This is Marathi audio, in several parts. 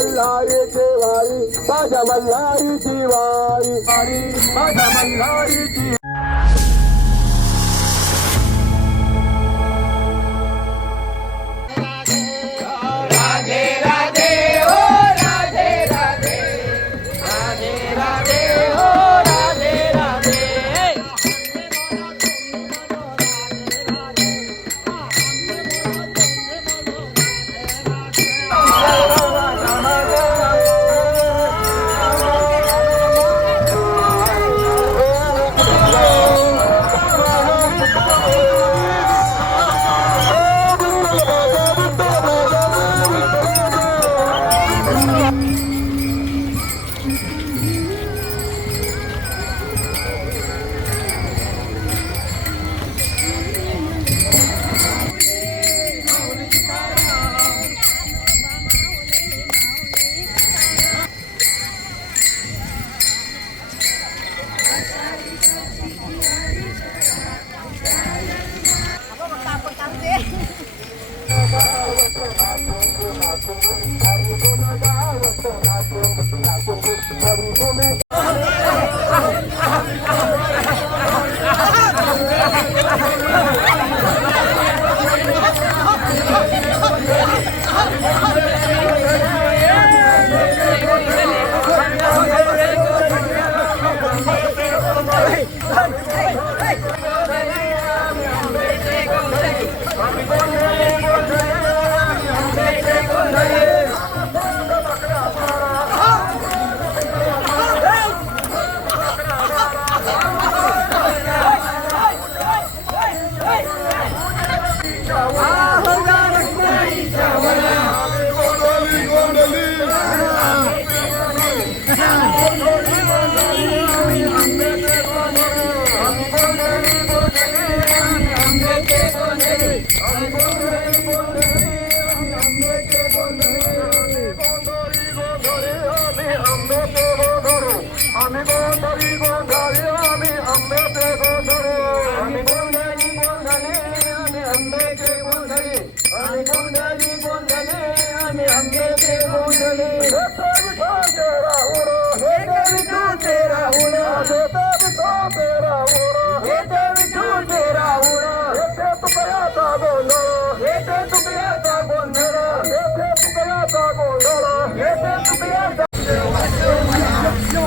பஜமல்லாரி தேவாரி பஜமல்லாரி திவாரி. பஜமல்லாரி Wow.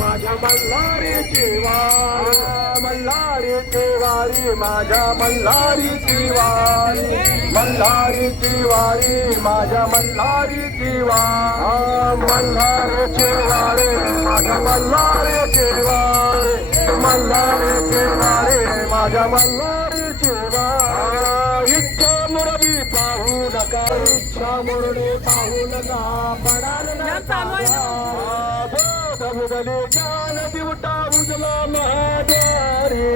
माझ्या मल्हारीची वारी. मल्हारीची वारी माझ्या मल्हारीची वारी. मल्हारीची वारी माझ्या मल्हारीची वारी. मल्हारीची वारी माझ्या मल्हारीची वारी. मल्हारीची वारी माझ्या मल्हारीची वारी. इच्छा मुरली पाहू రాముడు పావులగా పడాలి జ్ఞానది ఉటావుజల మహాదారి.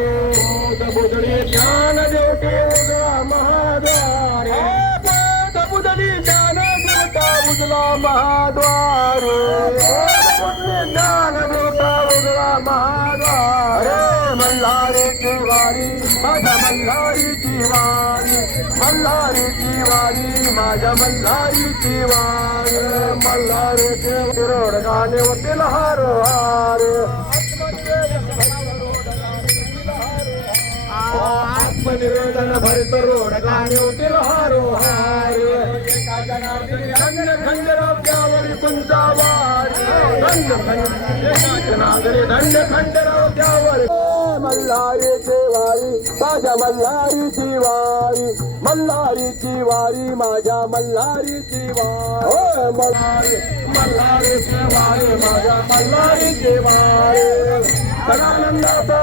బుధుడి జ్ఞానది ఉటేవుజల మహాదారి. బుధుడి జ్ఞానది ఉటావుజల మహాద్వారు జ్ఞానది ఉటావుజల మహాదారి मल्हारीची वारी माझ्या मल्हारीची वारी मल्हारीची वारी माझ्या मल्हारीची वारी मल्हारीचे रोड गाणे होतील हार हार. आत्मनिवेदन भरित रोड गाणे होतील हारो. हार खंड खंडराव त्यावरी तुमचा वार. मल्हारीची वारी माझ्या मल्हारीची वारी मल्हारीची वारी माझ्या मल्हारीची वारी हो मल्हारी मल्हारीची वारी माझ्या मल्हारीची वारी. सदानंदाचा